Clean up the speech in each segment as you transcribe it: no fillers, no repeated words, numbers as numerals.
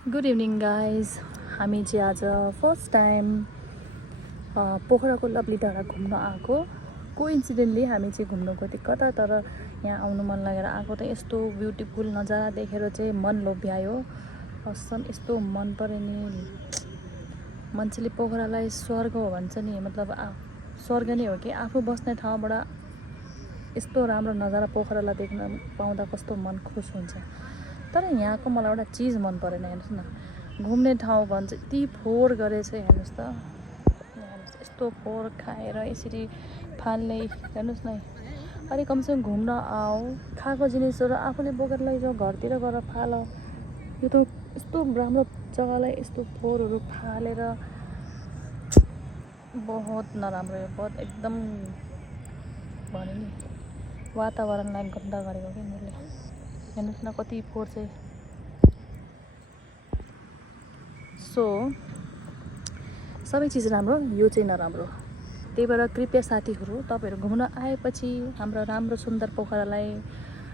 Good evening guys. हामी चाहिँ आज फर्स्ट टाइम पोखराको लभली डाँडा घुम्न आएको। कोइन्सिडेन्टली हामी चाहिँ घुम्नु गएको थियौँ कता, तर यहाँ आउनु मन लागेर आएको। त यस्तो ब्युटिफुल नजारा देखेर चाहिँ मन लोभ्यायो। असम यस्तो मन पर्यो नि। मान्छेले पोखरालाई स्वर्ग हो भन्छ नि, मतलब स्वर्ग नै हो कि आफू बस्ने ठाउँबाट यस्तो राम्रो नजारा पोखरालाई देख्न पाउँदा कस्तो मन खुस हुन्छ। तर यहाँको मलाई एउटा चिज मन परेन। हेर्नुहोस् न, घुम्ने ठाउँ भन्छ यति फोहोर गरेछ। हेर्नुहोस् त, यस्तो फोहोर खाएर यसरी फाल्ने। हेर्नुहोस् न, अरे कमसेकम घुम्न आऊ, खाएको जिनिसहरू आफूले बोकेर लैजाऊ, घरतिर गएर फाल। यो त यस्तो राम्रो जग्गालाई यस्तो फोहोरहरू फालेर बहुत नराम्रो। यो बहुत एकदम भने नि वातावरणलाई गन्दा गरेको कि मैले। हेर्नुहोस् न कति फोहोर चाहिँ। सो सबै चिज राम्रो, यो चाहिँ नराम्रो। त्यही भएर कृपया साथीहरू, तपाईँहरू घुम्न आएपछि हाम्रो राम्रो सुन्दर पोखरालाई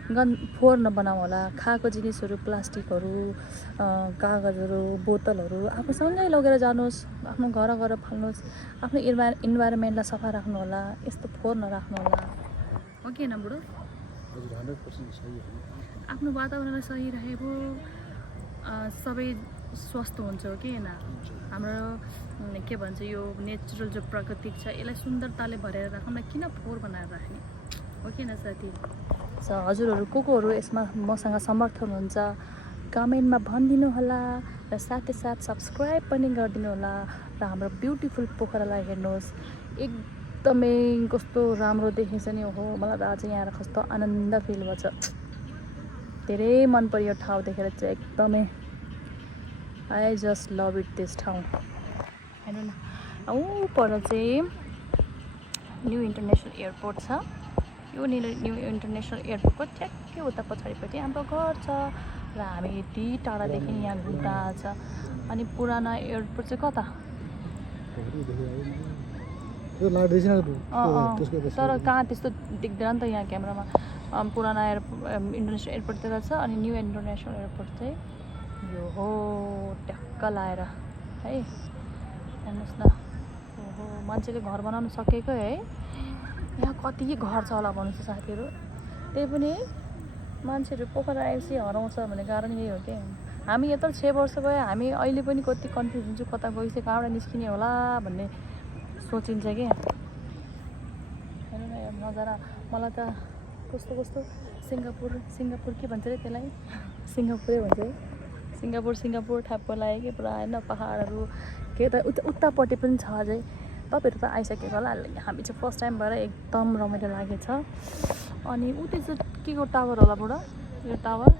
फोहोर नबनाऊ होला। खाएको जिनिसहरू, प्लास्टिकहरू, कागजहरू, बोतलहरू आफूसँगै लगेर जानुहोस्, आफ्नो घर गएर फाल्नुहोस्। आफ्नो इन्भाइरोमेन्टलाई सफा राख्नु होला, यस्तो फोहोर नराख्नु होला। हो कि होइन बुढो? आफ्नो वातावरणलाई सही राखेको सबै स्वस्थ हुन्छ। हो कि होइन? हाम्रो के भन्छ, यो नेचुरल जो प्राकृतिक छ यसलाई सुन्दरताले भरेर राख्न किन फोहोर बनाएर राख्ने? हो कि होइन साथी? हजुरहरू कोहरू यसमा मसँग समर्थन हुन्छ कमेन्टमा भनिदिनु होला, र साथै सब्सक्राइब पनि गरिदिनु होला। र हाम्रो ब्युटिफुल पोखरालाई हेर्नुहोस्, एकदमै कस्तो राम्रो देखेछ नि। हो, मलाई त आज यहाँ आएर कस्तो आनन्द फिल भएछ। धेरै मन पर्यो ठाउँ देखेर चाहिँ एकदमै। I just love it this ठाउँ। हेर्नु न, ऊ पर चाहिँ न्यू इन्टरनेसनल एयरपोर्ट छ। यो न्यू इन्टरनेसनल एयरपोर्टको ठ्याक्कै उता पछाडिपट्टि हाम्रो घर छ, र हामी यति टाढादेखि यहाँ घुम्न आएको छ। अनि पुराना एयरपोर्ट चाहिँ कता? तर कहाँ त्यस्तो देख्दैन नि त यहाँ क्यामेरामा। पुराना इन्टरनेसनल एयरपोर्ट त्यता छ, अनि न्यू इन्टरनेसनल एयरपोर्ट चाहिँ यो हो ट्याक्क लाएर है। हेर्नुहोस् न, ओहो, मान्छेले घर बनाउनु सकेको है। यहाँ कति घर छ होला भन्नु छ साथीहरू। त्यही पनि मान्छेहरू पोखरा आएपछि हराउँछ भन्ने कारण यही हो कि। हामी यत्रो 6 वर्ष भयो, हामी अहिले पनि कति कन्फ्युज हुन्छु, कता गइसक्यो, कहाँबाट निस्किने होला भन्ने सोचिन्छ कि। हेर्नु न यो नजारा, मलाई त कस्तो सिङ्गापुर के भन्छ अरे त्यसलाई? सिङ्गापुरै भन्छ है। सिङ्गापुर ठ्याप्प लाग्यो कि पुरा। होइन, पहाडहरू के त उतापट्टि पनि छ अझै। तपाईँहरू त आइसकेको होला। हामी चाहिँ फर्स्ट टाइम भएर एकदम रमाइलो लागेछ। अनि ऊ त्यो चाहिँ के को टावर होला बुढा? यो टावर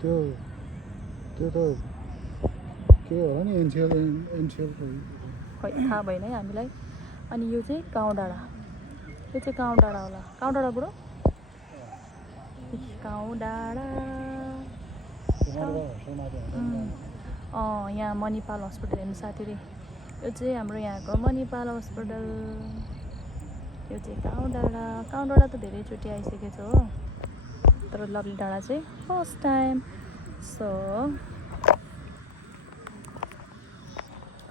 त्यो त के होला नि, एनसिएल खै थाहा भएन है हामीलाई। अनि यो चाहिँ काउँ डाँडा, यो चाहिँ काउँ डाँडा होला। काउँ डाँडा बुढो, काउँ डाँडा। यहाँ मणिपाल हस्पिटल हेर्नु साथीले। यो चाहिँ हाम्रो यहाँको मणिपाल हस्पिटल। यो चाहिँ काउँ डाँडा त धेरैचोटि आइसकेको छ हो, तर लभली डाँडा चाहिँ first time. So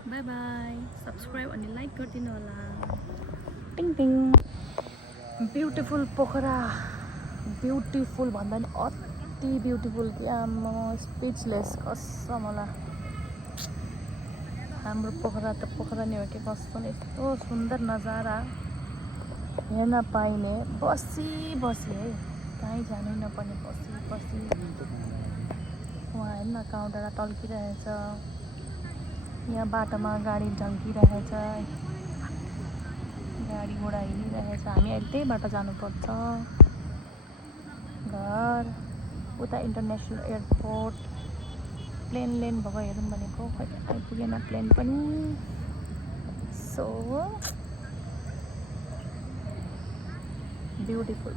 by by, subscribe अनि लाइक गरिदिनु होला। टिङ टिङ। ब्युटिफुल पोखरा, ब्युटिफुल भन्दा नि अति ब्युटिफुल कि। म स्पिचलेस कसम होला। हाम्रो पोखरा त पोखरा नै हो कि। कस्तो नि यस्तो सुन्दर नजारा हेर्न पाइने। बसी है, कहीँ जानै नपर्ने, बसी। उहाँ हेर्न, काउँ डाँडा टल्किरहेछ। यहाँ बाटोमा गाडी झल्किरहेछ, गाडी घोडा हिँडिरहेछ। हामी अहिले त्यही बाटो जानुपर्छ घर। उता इन्टरनेसनल एयरपोर्ट, प्लेन भएको हेरौँ भनेको, खै आइपुगेन प्लेन पनि। So beautiful.